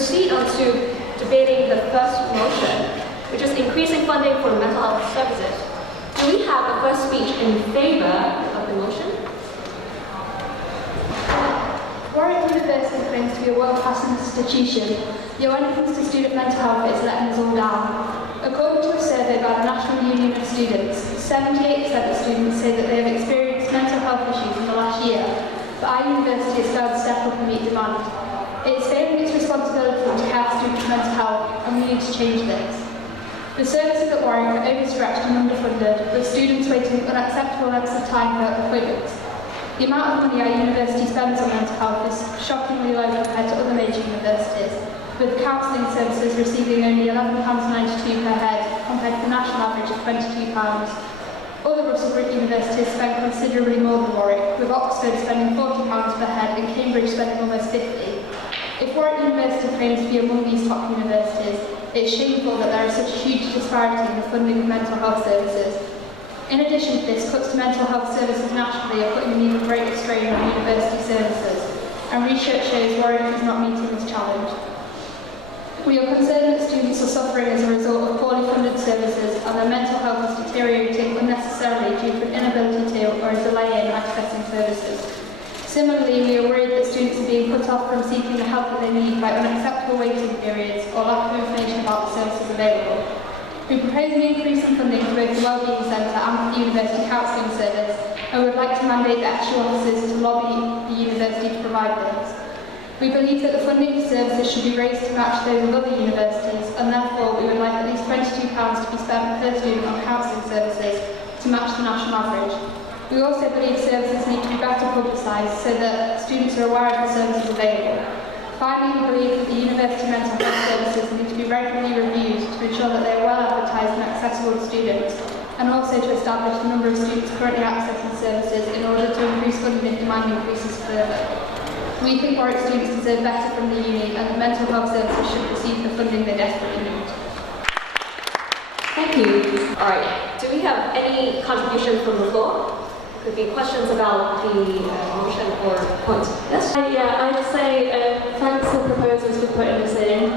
proceed on to debating the first motion, which is increasing funding for mental health services. Do we have a first speech in favor of the motion? Warwick University claims to be a world-class institution, yet when it comes to student mental health, it's letting us all down. According to a survey by the National Union of Students, 78% of students say that they have experienced mental health issues in the last year, but our university has failed to step up and meet demand. It is failing its responsibility to care for students' mental health, and we need to change this. The services at Warwick are overstretched and underfunded, with students waiting unacceptable lengths of time for appointments. The amount of money our university spends on mental health is shockingly low compared to other major universities, with counselling services receiving only £11.92 per head compared to the national average of £22. Other Russell Group universities spend considerably more than Warwick, with Oxford spending £40 per head and Cambridge spending almost £50. If Warwick University claims to be among these top universities, it's shameful that there is such a huge disparity in the funding of mental health services. In addition to this, cuts to mental health services nationally are putting an even greater strain on university services, and research shows Warwick is not meeting this challenge. We are concerned that students are suffering as a result of poorly funded services and their mental health is deteriorating unnecessarily due to an inability to or a delay in accessing services. Similarly, we are worried that students are being put off from seeking the help that they need by unacceptable waiting periods or lack of information about the services available. We propose an increase in funding for both the Wellbeing Centre and for the University Counselling Service, and would like to mandate the extra officers to lobby the university to provide this. We believe that the funding for services should be raised to match those of other universities, and therefore we would like at least £22 to be spent per student on counselling services to match the national average. We also believe services need to be better publicised so that students are aware of the services available. Finally, we believe that the university mental health services need to be regularly reviewed to ensure that they are well advertised and accessible to students, and also to establish the number of students currently accessing services in order to increase funding if demand increases further. We think Warwick students deserve better from the uni, and the mental health services should receive the funding they desperately need. Thank you. All right. Do we have any contribution from the floor? Could be questions about the motion or point. Yes? I'd say thanks to the proposers for putting this in.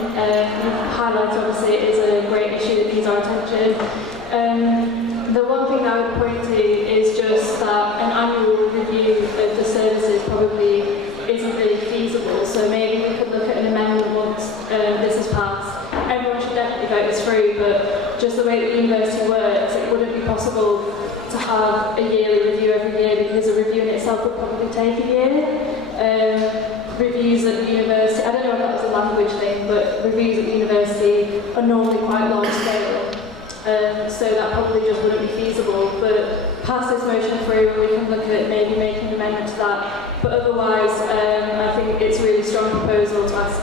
Highlights, obviously, it is a great issue that needs our attention. The one thing I would point to is just that an annual review of the services probably isn't really feasible, so maybe we could look at an amendment once this is passed. Everyone should definitely vote this through, but just the way that the university works, it wouldn't be possible to have a yearly review every year, because a review in itself would probably take a year. Reviews at the university, I don't know if that was a language thing, but reviews at the university are normally quite large scale, so that probably just wouldn't be feasible. But pass this motion through and we can look at maybe making an amendment to that. But otherwise, I think it's a really strong proposal to ask,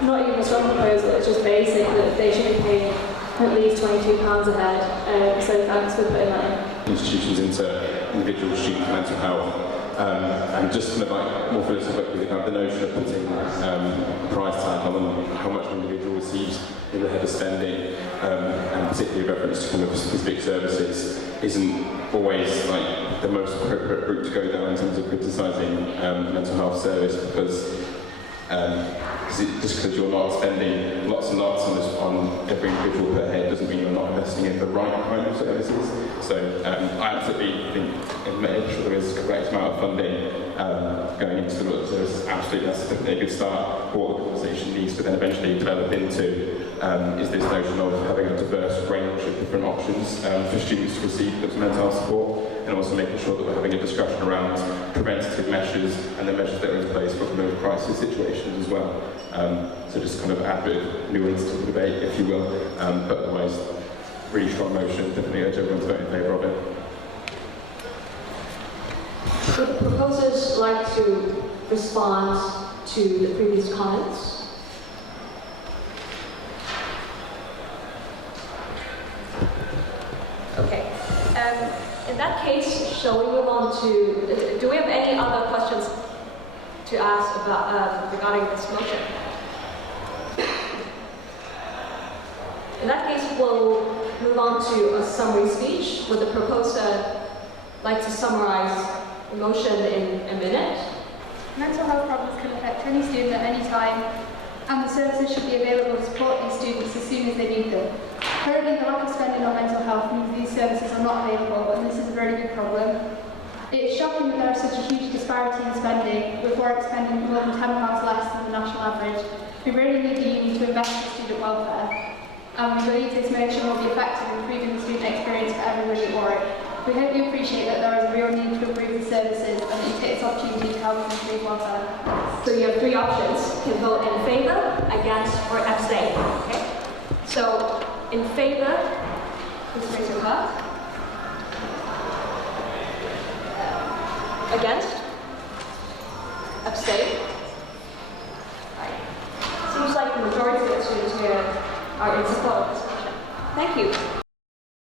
not even a strong proposal, it's just basic, that they should be paying at least £22 a head. So thanks for putting that in. Institutions into individual student mental health, and just kind of like more philosophically, kind of the notion of putting price tag on how much an individual receives in the head of spending, and particularly reference to kind of specific services, isn't always like the most appropriate route to go down in terms of criticising mental health service, because just because you're not spending lots and lots on every individual per head doesn't mean you're not investing in the right kind of services. So I absolutely think making sure there is a correct amount of funding going into the services, absolutely, that's definitely a good start. What the conversation needs to then eventually develop into is this notion of having a diverse range of different options for students to receive this mental health support, and also making sure that we're having a discussion around preventative measures and the measures that are in place for kind of crisis situations as well. So just kind of add a bit of nuance to the debate, if you will, but otherwise, really strong motion, definitely urge everyone to vote in favour of it. Would the proposers like to respond to the previous comments? Okay. In that case, shall we move on to, do we have any other questions to ask about regarding this motion? In that case, we'll move on to a summary speech. Would the proposer like to summarize the motion in a minute? Mental health problems can affect any student at any time, and the services should be available to support these students as soon as they need them. Currently, the lack of spending on mental health means these services are not available, and this is a very big problem. It's shocking that there is such a huge disparity in spending, with Warwick spending more than £10 less than the national average. We really need the union to invest in student welfare, and we believe this motion will be effective in improving the student experience for everybody at Warwick. We hope you appreciate that there is a real need to improve the services and that you take this opportunity to help us improve welfare. So you have three options. You can vote in favor, against, or abstain. Okay? So, in favor, please raise your hand. Against? Abstain? Right. Seems like the majority of the students here are in support of this motion. Thank you.